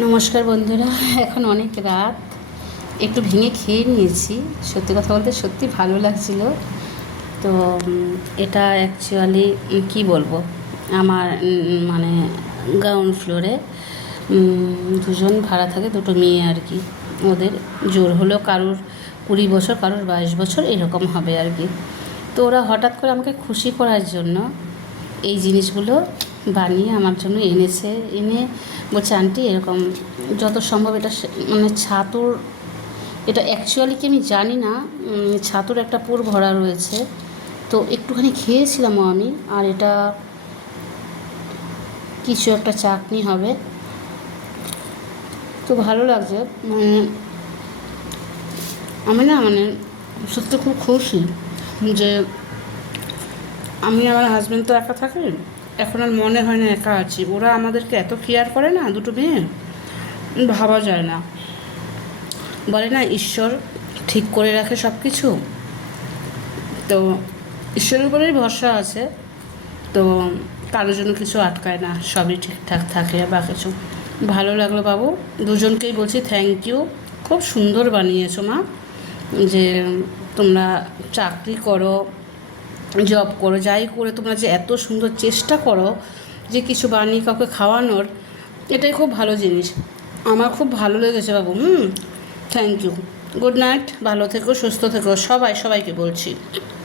নমস্কার বন্ধুরা। এখন অনেক রাত, একটু ভেঙে খেয়ে নিয়েছি। সত্যি কথা বলতে সত্যি ভালো লাগছিল। তো এটা অ্যাকচুয়ালি কি বলবো, আমার মানে গ্রাউন্ড ফ্লোরে দুজন ভাড়া থাকে, দুটো মেয়ে আর কি। ওদের জোর হলো কারুর 20 বছর, কারুর 22 বছর, এরকম হবে আর কি। তো ওরা হঠাৎ করে আমাকে খুশি করার জন্য এই জিনিসগুলো বানিয়ে আমার জন্য এনেছে। এনে বলছে, আন্টি এরকম যত সম্ভব এটা মানে ছাতুর, এটা অ্যাকচুয়ালি কি আমি জানি না, ছাতুর একটা পুর ভরা রয়েছে। তো একটুখানি খেয়েছিলামও আমি। আর এটা কিছু একটা চাটনি হবে। তো ভালো লাগছে। আমি না সত্যি খুব খুশি যে আমি, আমার হাজব্যান্ড তো একা থাকে, এখন আর মনে হয় না একা আছি। ওরা আমাদেরকে এত কেয়ার করে না, দুটো মেয়ে, ভাবা যায় না। বলে না ঈশ্বর ঠিক করে রাখে সব কিছু। তো ঈশ্বরের উপরেই ভরসা আছে। তো কারোর জন্য কিছু আটকায় না, সবই ঠিকঠাক থাকে বা কিছু। ভালো লাগলো বাবু, দুজনকেই বলছি থ্যাংক ইউ। খুব সুন্দর বানিয়েছো মা। যে তোমরা চাকরি করো, জব করো, যাই করে তোমরা যে এত সুন্দর চেষ্টা করো যে কিছু বানিয়ে কাউকে খাওয়ানোর, এটাই খুব ভালো জিনিস। আমার খুব ভালো লেগেছে বাবু। Thank you. গুড নাইট, ভালো থেকো, সুস্থ থেকো, সবাইকে বলছি।